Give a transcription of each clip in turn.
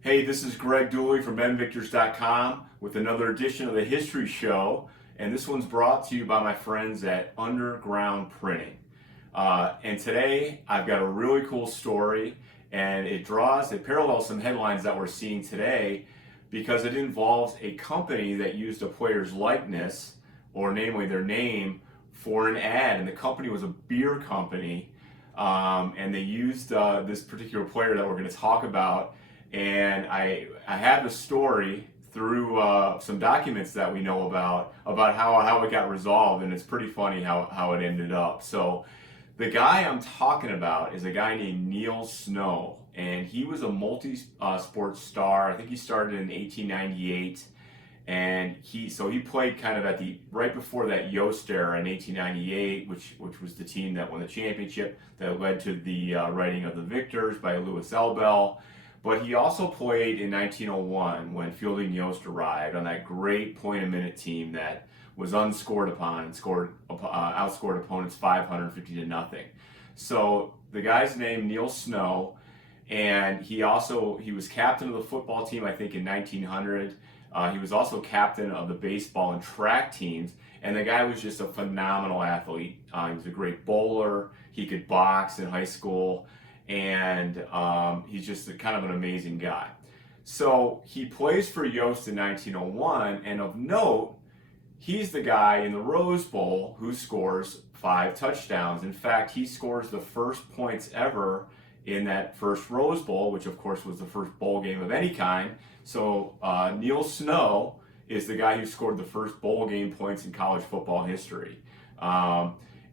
Hey, this is Greg Dooley from MVictors.com with another edition of the History Show, and this one's brought to you by my friends at Underground Printing. And today I've got a really cool story, and it parallels some headlines that we're seeing today because it involves a company that used a player's likeness, or namely their name, for an ad, and the company was a beer company, and they used this particular player that we're going to talk about. And I have the story through some documents that we know about how it got resolved, and it's pretty funny how it ended up. So the guy I'm talking about is a guy named Neil Snow, and he was a multi-sport star. I think he started in 1898, and he played kind of right before that Yost era in 1898, which was the team that won the championship that led to the writing of the Victors by Louis Elbel. But he also played in 1901 when Fielding Yost arrived on that great point-a-minute team that was unscored upon and outscored opponents 550 to nothing. So the guy's name Neil Snow, and he was captain of the football team, I think, in 1900. He was also captain of the baseball and track teams, and the guy was just a phenomenal athlete. He was a great bowler. He could box in high school. And he's just kind of an amazing guy. So he plays for Yost in 1901, and of note, he's the guy in the Rose Bowl who scores 5 touchdowns. In fact, he scores the first points ever in that first Rose Bowl, which of course was the first bowl game of any kind. So Neil Snow is the guy who scored the first bowl game points in college football history.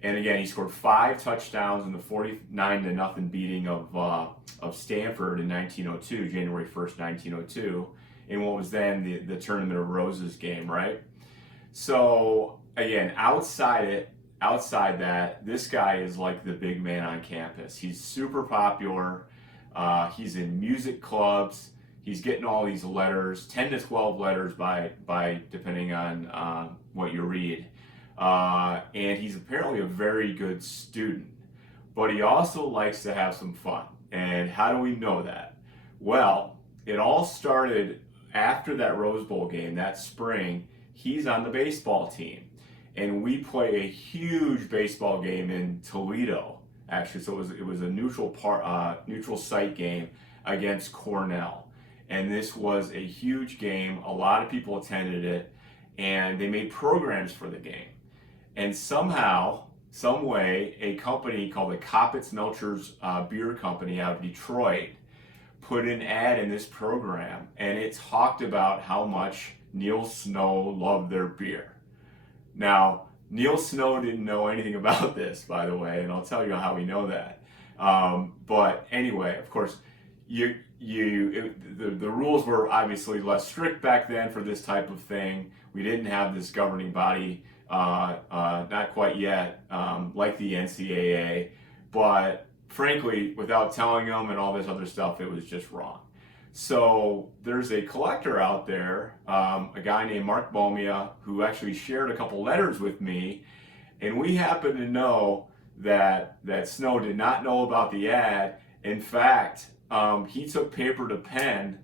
And again, he scored 5 touchdowns in the 49-0 beating of Stanford in 1902, January 1st, 1902, in what was then the Tournament of Roses game, right? So again, outside that, this guy is like the big man on campus. He's super popular. He's in music clubs. He's getting all these letters, 10 to 12 letters by depending on what you read. And he's apparently a very good student, but he also likes to have some fun. And how do we know that? Well, it all started after that Rose Bowl game that spring. He's on the baseball team, and we play a huge baseball game in Toledo, actually. So it was a neutral site game against Cornell, and this was a huge game. A lot of people attended it, and they made programs for the game. And somehow, some way, a company called the Koppitz-Melchers Beer Company out of Detroit put an ad in this program, and it talked about how much Neil Snow loved their beer. Now, Neil Snow didn't know anything about this, by the way, and I'll tell you how we know that. But anyway, of course, the rules were obviously less strict back then for this type of thing. We didn't have this governing body. Not quite yet, like the NCAA, but frankly, without telling them and all this other stuff, it was just wrong. So there's a collector out there, a guy named Mark Bomia, who actually shared a couple letters with me, and we happen to know that Snow did not know about the ad. In fact, he took paper to pen,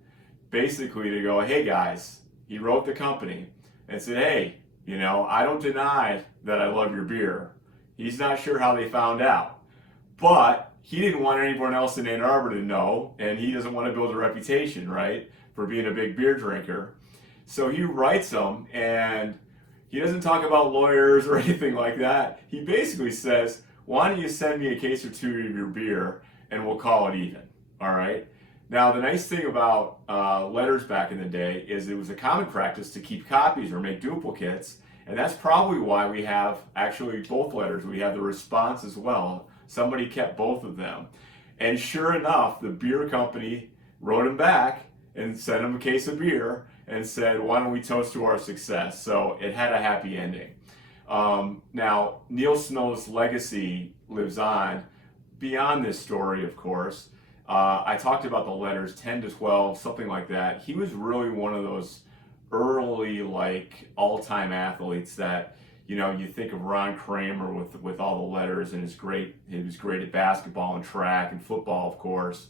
basically to go, hey guys, he wrote the company and said, hey, I don't deny that I love your beer. He's not sure how they found out, but he didn't want anyone else in Ann Arbor to know, and he doesn't want to build a reputation, right, for being a big beer drinker. So he writes them, and he doesn't talk about lawyers or anything like that. He basically says, why don't you send me a case or two of your beer, and we'll call it even, all right? Now, the nice thing about letters back in the day is it was a common practice to keep copies or make duplicates, and that's probably why we have actually both letters. We have the response as well. Somebody kept both of them. And sure enough, the beer company wrote him back and sent him a case of beer and said, why don't we toast to our success? So it had a happy ending. Now, Neil Snow's legacy lives on beyond this story, of course. I talked about the letters 10 to 12, something like that. He was really one of those early, all-time athletes that you think of Ron Kramer with all the letters, and he was great at basketball and track and football, of course.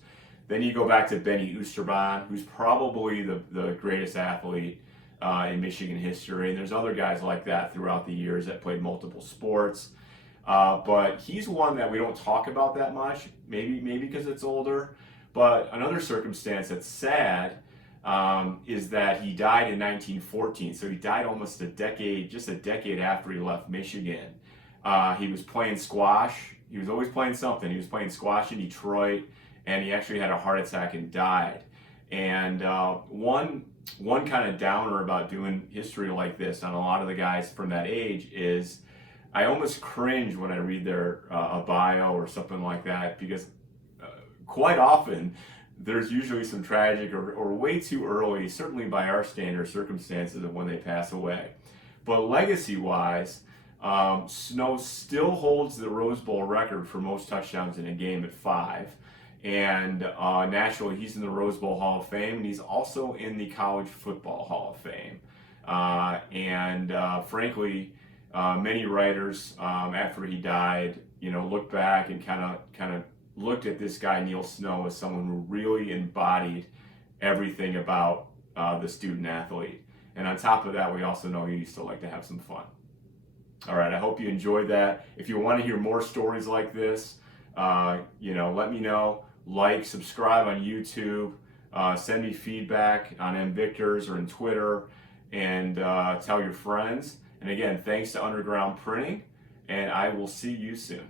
Then you go back to Benny Oosterbaan, who's probably the greatest athlete in Michigan history. And there's other guys like that throughout the years that played multiple sports. But he's one that we don't talk about that much, maybe because it's older. But another circumstance that's sad is that he died in 1914. So he died almost just a decade after he left Michigan. He was playing squash. He was always playing something. He was playing squash in Detroit, and he actually had a heart attack and died. And one kind of downer about doing history like this on a lot of the guys from that age is I almost cringe when I read their a bio or something like that, because quite often there's usually some tragic or way too early, certainly by our standard, circumstances of when they pass away. But legacy-wise, Snow still holds the Rose Bowl record for most touchdowns in a game at 5. And naturally, he's in the Rose Bowl Hall of Fame, and he's also in the College Football Hall of Fame. Frankly, many writers after he died, looked back and kind of looked at this guy Neil Snow as someone who really embodied everything about the student athlete. And on top of that, we also know he used to like to have some fun. All right, I hope you enjoyed that. If you want to hear more stories like this, let me know. Like, subscribe on YouTube, send me feedback on MVictors or in Twitter, and tell your friends. And again, thanks to Underground Printing, and I will see you soon.